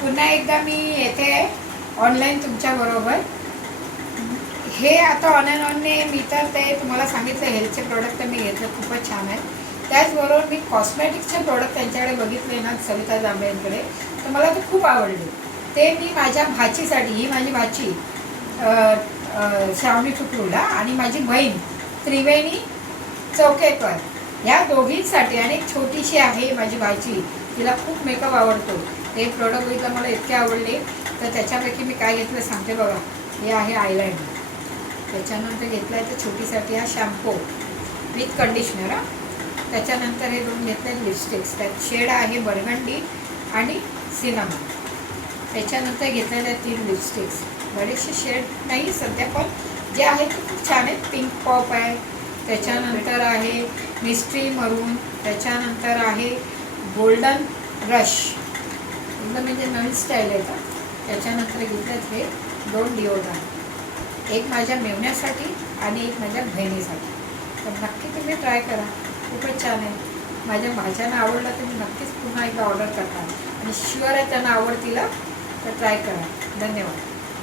पुन्हा एकदा मी येते ऑनलाईन तुमच्याबरोबर. हे आता ऑन अँड ऑनने मी तर ते तुम्हाला सांगितलं हेल्थचे प्रोडक्ट तर मी घेतलं, खूपच छान आहे. त्याचबरोबर मी कॉस्मॅटिक्सचे प्रोडक्ट त्यांच्याकडे बघितले ना, सविता जांभळेंकडे, तर मला ते खूप आवडले. ते मी माझ्या भाचीसाठी, ही माझी भाची श्रावणी ठुकरूला आणि माझी बहीण त्रिवेणी चौकेकर, ह्या दोघींसाठी, आणि एक छोटीशी आहे माझी भाची, तिला खूप मेकअप आवडतो. हे प्रोडक्ट बघितलं मला इतके आवडले. तर त्याच्यापैकी मी काय घेतलं सांगते बघा. हे आहे आयलाइनर. त्याच्यानंतर घेतला आहे तर छोटीसाठी हा शॅम्पू विथ कंडिशनर. त्याच्यानंतर हे दोन घेतले लिपस्टिक्स. त्यात शेड आहे बर्गंडी आणि सिनामन. त्याच्यानंतर घेतलेले 3 लिपस्टिक्स. बरेचसे शेड नाही सध्या, पण जे आहे ते खूप छान आहेत. पिंक पॉप आहे, त्याच्यानंतर आहे मिस्ट्री मरून, त्याच्यानंतर आहे गोल्डन रश, एकदम म्हणजे नवीन स्टाईल आहे का. त्याच्यानंतर घेतल्यात हे 2 डिओड्रंट, एक माझ्या मेवण्यासाठी आणि एक माझ्या बहिणीसाठी. तर नक्की तुम्ही ट्राय करा, खूपच छान आहे. माझ्या भाज्यांना आवडलं तर मी नक्कीच पुन्हा एकदा ऑर्डर करणार आणि शुअर आहे त्यांना आवडतीला, तर ट्राय करा. धन्यवाद.